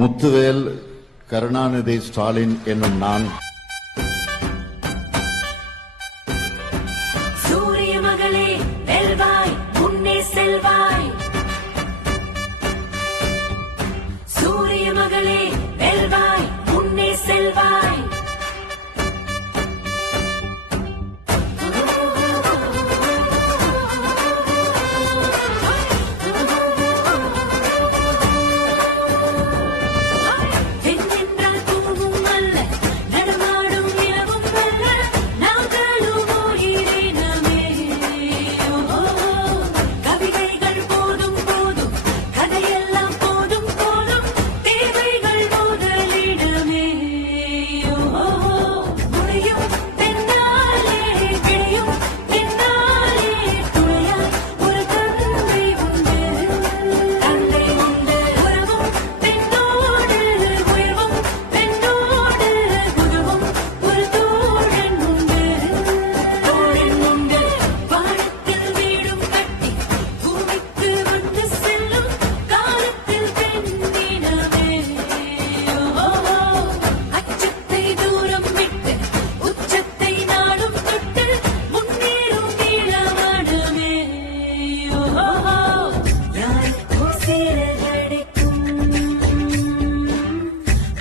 முத்துவேல் கருணாநிதி ஸ்டாலின் என்னும் நான். சூரிய மகளே செல்வாய்.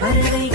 வருகை